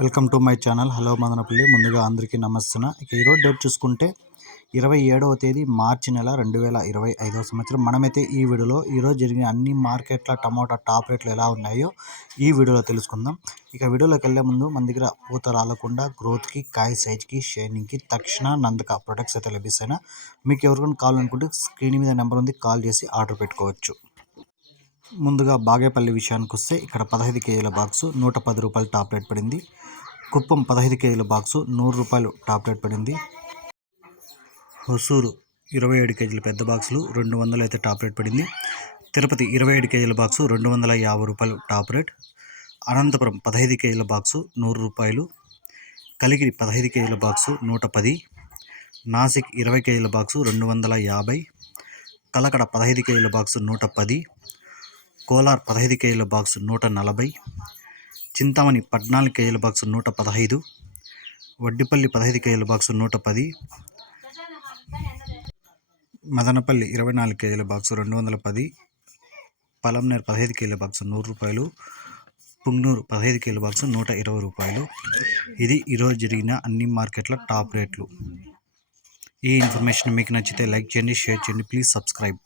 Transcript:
Welcome to my channel. Hello Madanapalle. ముందుగా అందరికీ నమస్తున్న ఇక ఈరోజు డేట్ చూసుకుంటే ఇరవై ఏడవ తేదీ మార్చి నెల రెండు వేల ఇరవై ఐదవ సంవత్సరం. మనమైతే ఈ వీడియోలో ఈరోజు జరిగిన అన్ని మార్కెట్ల టమోటా టాప్ రేట్లు ఎలా ఉన్నాయో ఈ వీడియోలో తెలుసుకుందాం. ఇక వీడియోలోకి వెళ్ళే ముందు మన దగ్గర పూత రాలకుండా గ్రోత్కి కాయ సైజ్కి షైనింగ్కి తక్షణ నందక ప్రొడక్ట్స్ అయితే లభిస్తాయి మీకు ఎవరికైనా కావాలనుకుంటే స్క్రీన్ మీద నెంబర్ ఉంది కాల్ చేసి ఆర్డర్ పెట్టుకోవచ్చు. ముందుగా బాగేపల్లి విషయానికి వస్తే ఇక్కడ పదహైదు కేజీల బాక్సు నూట పది రూపాయలు టాప్ రేట్ పడింది. కుప్పం పదహైదు కేజీల బాక్సు నూరు రూపాయలు టాప్ రేట్ పడింది. హొసూరు ఇరవై ఏడు కేజీల పెద్ద బాక్సులు రెండు వందలు అయితే టాప్ రేట్ పడింది. తిరుపతి ఇరవై ఏడు కేజీల బాక్సు రెండు వందల యాభై రూపాయలు టాప్ రేట్ అనంతపురం పదహైదు కేజీల బాక్సు నూరు రూపాయలు. కలిగిరి పదహైదు కేజీల బాక్సు నూట పది. నాసిక్ ఇరవై కేజీల బాక్సు రెండు వందల యాభై. కలకడ పదహైదు కేజీల బాక్సు నూట పది. కోలార్ పదహైదు కేజీల బాక్సు నూట నలభై చింతామణి పద్నాలుగు కేజీల బాక్సు నూట పదహైదు వడ్డిపల్లి పదహైదు కేజీల బాక్సు నూట పది మదనపల్లి ఇరవై నాలుగు కేజీల బాక్సు రెండు వందల పది పలంనేరు పదహైదు కేజీల బాక్సు నూరు రూపాయలు పుంగనూరు పదహైదు కేజీల బాక్సు నూట ఇరవై రూపాయలు. ఇది ఈరోజు జరిగిన అన్ని మార్కెట్ల టాప్ రేట్లు. ఈ ఇన్ఫర్మేషన్ మీకు నచ్చితే లైక్ చేయండి షేర్ చేయండి ప్లీజ్ సబ్స్క్రైబ్.